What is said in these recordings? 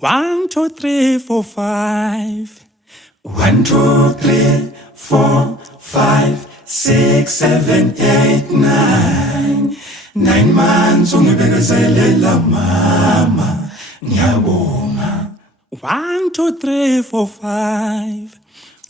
1, 2, 3, 4, 5. 1, 2, 3, 4, 5, 6, 7, 8, 9. 9 months ungibekezelela mama, ngiyabonga. 1, 2, 3, 4, 5.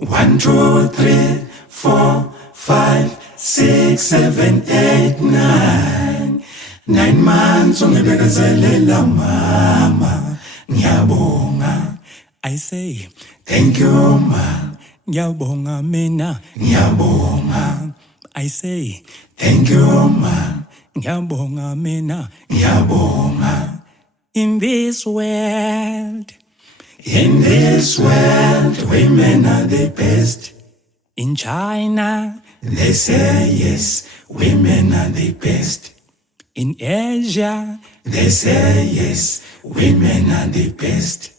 1, 2, 3, 4, 5, 6, 7, 8, 9. 9 months ungibekezelela mama, ngiyabonga. I say, thank you ma, ngiyabonga mina. ngiyabonga. I say, Thank you ma, ngiyabonga mina. ngiyabonga. In this world, In this world, women are the best. in China, They say yes, women are the best. in Asia, They say yes, women are the best.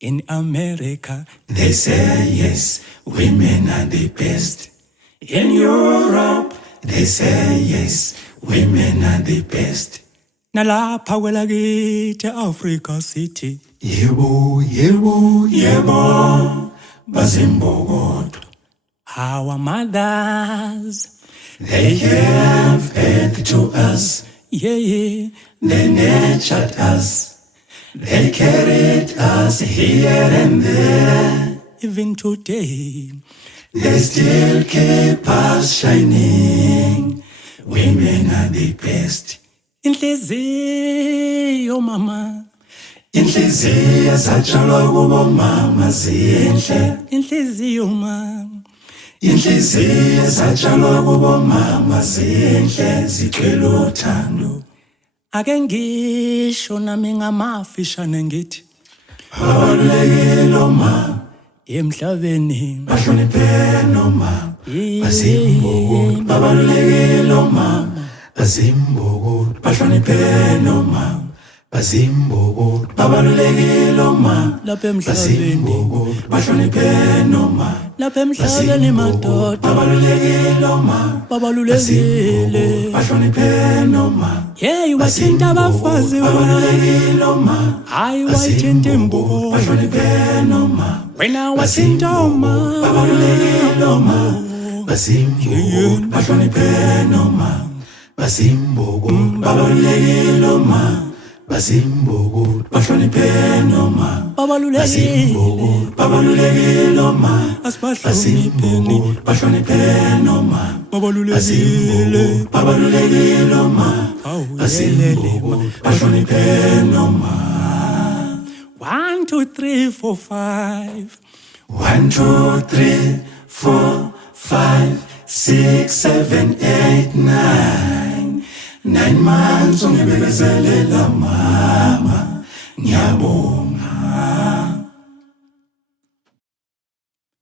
in America, They say yes, women are the best. In Europe, they say yes, women are the best. nalapha kwelakithi Africa City. Yebo, yebo, yebo, Imbokodo. Our mothers, They gave birth to us. yeah, They nurtured us. They carried us here and there. even today. They still keep us shining. Women are the best. Inhliziyo mama, Inhliziyo zatshalwa kubo mama zinhle. inhliziyo mama, Inhliziyo zatshalwa kubo mama zinhle, zigcwele uthando. ake ngisho nami ngamafishane ngithi Babalulekile oma, emhlabeni bahloniphe noma, Imbokodo. Babalulekile oma, Imbokodo. Bahloniphe noma, Imbokodo. Babalulekile oma, lapha emhlabeni, Imbokodo. Bahloniphe noma, lapha emhlabeni madoda babalulekile oma, babalulekile. bahloniphe noma, Hey, wathinta abafazi wena, babalulekile oma, hayi wathinta imbokodo. bahloniphe noma, Wena wathinta uma, babalulekile oma, Imbokodo. Bahloniphe noma, Imbokodo. Babalulekile oma, Imbokodo. Bahloniphe noma, babalulekile. Imbokodo. Babalulekile oma, Asibahlonipheni, Imbokodo. Bahloniphe noma, babalulekile. Imbokodo. Babalulekile oma, Awuyelele ma. Imbokodo. Bahloniphe noma. 1, 2, 3, 4, 5. 1, 2, 3, 4, 5, 6, 7, 8, 9. 9 months ungibekezelela mama, ngiyabonga.